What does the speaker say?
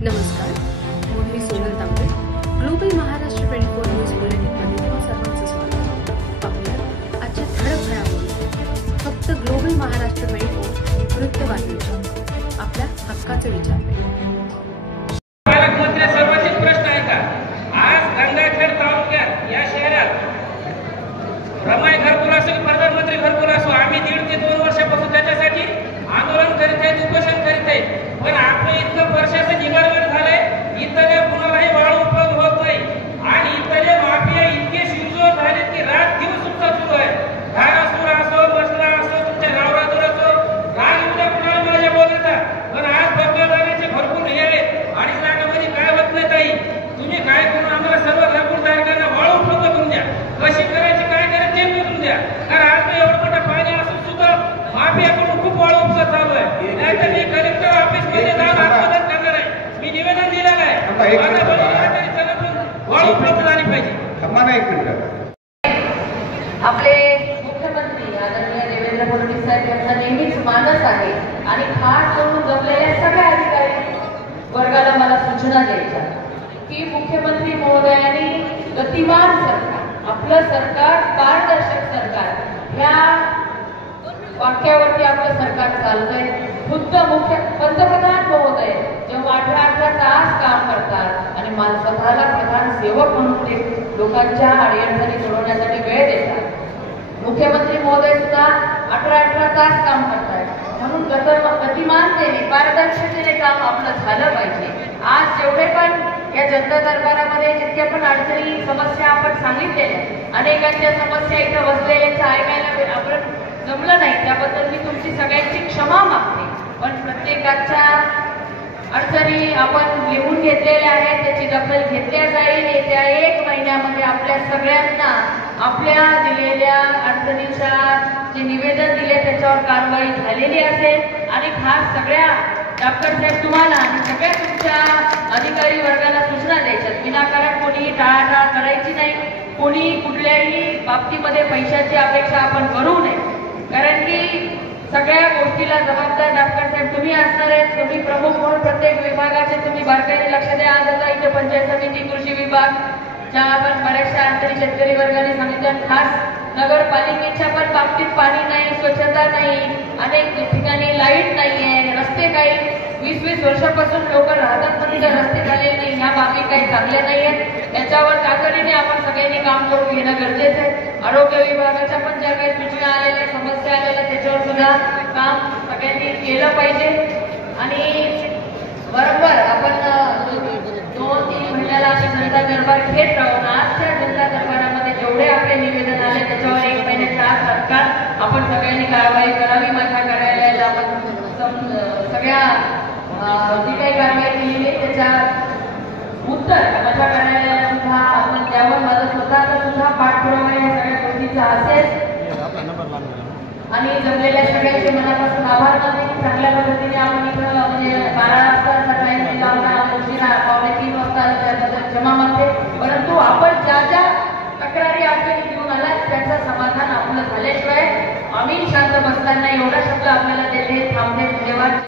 नमस्कार, मी सोनल तांबे. Global Maharashtra 24 news बुलेटिनमध्ये तुम्हा सर्वांचं स्वागत. पाहूया आजच्या ठळक घडामोडी. फक्त ग्लोबल महाराष्ट्र 24 वृत्तवाहिनीच्या आपल्या हक्काचे विचार. पालकमंत्री सर्वांचे प्रश्न आहे का? आज गंगाखेड तालुक्यात या शहरात रमाई घरकुल असेल, प्रधानमंत्री घरकुल असो, आम्ही 1.5 ते 2 वर्षापासून त्याच्यासाठी आंदोलन करीत आहेत, उपोषण करीत आहेत. पण आपलं इतकं प्रशासन निगडवड झालंय, इथल्या कुणालाही वाळू उपलब्ध होत नाही आणि इथले माफिया इतके शिरजोर झाले की रात दिवस उत्सव सुरू आहे. धारासूर असो, मसला असो, तुमच्या रावराजूर असो, राग उद्या कुणाला मला बोलायचा. पण आज बदलादाराचे घरकुल निघाले 2.5 लाखामध्ये काय होत नाही ताई. तुम्ही काय करून आम्हाला सर्व घरकुल धारकांना वाळू उपलब्ध करून द्या. कशी करायची, काय करायचं ते करून द्या. कारण आज एवढं मोठं पाणी असून सुद्धा माफियाकडून खूप वाळू उपसा चालू आहे. नाहीतर मी कलेक्टर ऑफिसमध्ये जाऊन आंदोलन करणार आहे. मी निवेदन दिलेलं आहे. वाळू उपलब्ध झाली पाहिजे. आपले मुख्यमंत्री आदरणीय देवेंद्र फडणवीस साहेब यांचा नेहमीच मानस आहे आणि खास करून जमलेल्या सगळ्या अधिकारी वर्गाला मला सूचना द्यायच्या की मुख्यमंत्री महोदयांनी गतिमान सरकार, आपलं सरकार पारदर्शक सरकार ह्या वाक्यावरती आपलं सरकार चालतंय. खुद्द पंतप्रधान महोदय जेव्हा 18 तास काम करतात आणि स्वतःला प्रधान सेवक म्हणून ते लोकांच्या अडचणी सोडवण्यासाठी वेळ देतात. मुख्यमंत्री महोदय सुद्धा 18 तास काम करतात. म्हणून गतिमानतेने, पारदर्शकतेने काम आपलं झालं पाहिजे. आज जेवढे पण या जनता दरबारामध्ये जितक्या पण अडचणी, समस्या आपण सांगितलेल्या, अनेकांच्या समस्या इथं बसलेल्यांच्या ऐकायला आपण जमलं नाही, त्याबद्दल मी तुमची सगळ्यांची क्षमा मागते. पण प्रत्येकाच्या अडचणी आपण लिहून घेतलेल्या आहेत, त्याची दखल घेतल्या जाईल. येत्या 1 महिन्यामध्ये आपल्या सगळ्यांना आपल्या दिलेल्या अडचणीच्या जे निवेदन दिले त्याच्यावर कारवाई झालेली असेल. आणि खास सगळ्या डॉक्टर साहेब तुम्हाला आणि सगळ्या तुमच्या अधिकारी वर्गाला सूचना द्यायच्या, विनाकारण कोणी टाळाटाळ करायची नाही. कोणी कुठल्याही बाबतीमध्ये पैशाची अपेक्षा आपण करू नये. कारण की सगळ्या गोष्टीला जबाबदार डॉक्टर साहेब तुम्ही असणार आहेत. तुम्ही प्रमुख म्हणून प्रत्येक विभागाचे तुम्ही बारकाईने लक्ष द्या. आज आता इथे पंचायत समिती, कृषी विभाग ज्या आपण बऱ्याचशा अडचणी शेतकरी वर्गाने सांगितल्या, खास नगरपालिकेच्या पण बाबतीत पाणी नाही, स्वच्छता नाही, अनेक ठिकाणी लाईट नाहीये, रस्ते काही 20-20 वर्षापासून लोक राहतात पण तिथे रस्ते झालेले नाही. ह्या बाबी काही चांगल्या नाहीयेत. त्याच्यावर तातडीने आपण सगळ्यांनी काम करून घेणं गरजेचं आहे. आरोग्य विभागाच्या पण ज्या काही सूचना आलेल्या, समस्या आलेल्या, त्याच्यावर सुद्धा काम सगळ्यांनी केलं पाहिजे. आणि बरोबर आपण 2-3 महिन्याला जनता दरबार घेत राहून आजच्या जनता दरबारामध्ये जेवढे आपले निवेदन आले त्याच्यावर 1 महिन्याच्या आत तात्काळ आपण सगळ्यांनी कारवाई करावी. माझ्या कार्यालयाला आपण सगळ्या जी काही कारवाई केलेली त्याच्या उत्तर माझ्या कार्यालयाला सुद्धा आपण द्यावं. माझा स्वतःचा सुद्धा पाठपुरावा या सगळ्या गोष्टीचा असेल. आणि जमलेल्या सगळ्यांचे मनापासून आभार मानते. चांगल्या पद्धतीने आपण इथं म्हणजे 12 वाजता टाइम दिला होता, उशिरा 2:45 वाजता त्याबद्दल क्षमा मागते. परंतु आपण ज्या ज्या तक्रारी अडचणी घेऊन आला त्याचं समाधान आपलं झाल्याशिवाय आम्ही शांत बसताना एवढा शब्द आपल्याला देते. थांबते. धन्यवाद.